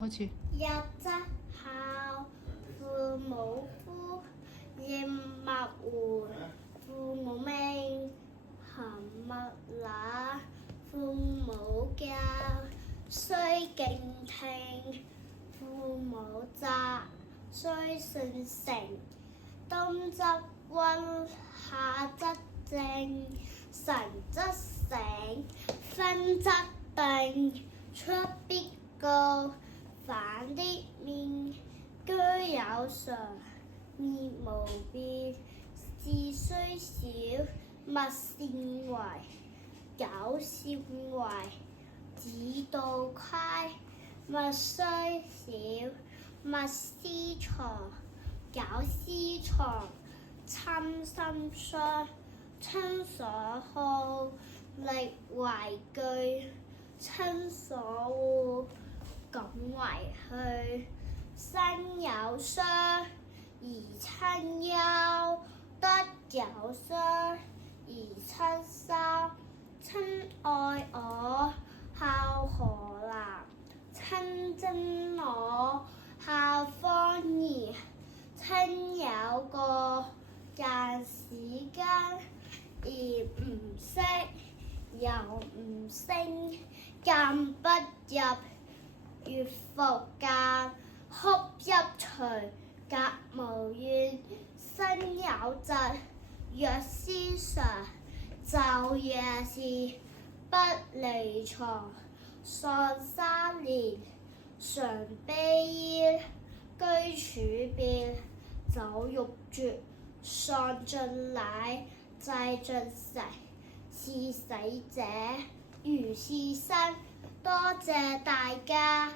開始。日則孝，父母呼，應勿緩。父母命，行勿懶。父母教，須敬聽。父母責，須信承。冬則溫，夏則正，晨則省，分則定。出必告，反必面。居有常，滅無變。事雖小，勿擅為。苟擅為，子道虧。物雖小，勿私藏。苟私藏，親心傷。親所好，力為具。親所惡，謹為去。身有傷，而親憂；德有傷，而親羞。親愛我，孝何難；親憎我，孝方賢。親有過，諫使奸，而唔識，猶唔聲。諫不入，悅復諫。哭泣隨，諫無怨。身有疾，藥師常。晝夜侍，不離床。喪3年，常悲咽。居處變，酒肉絕。喪盡禮，祭盡誠。是死者，如是生。多謝大家。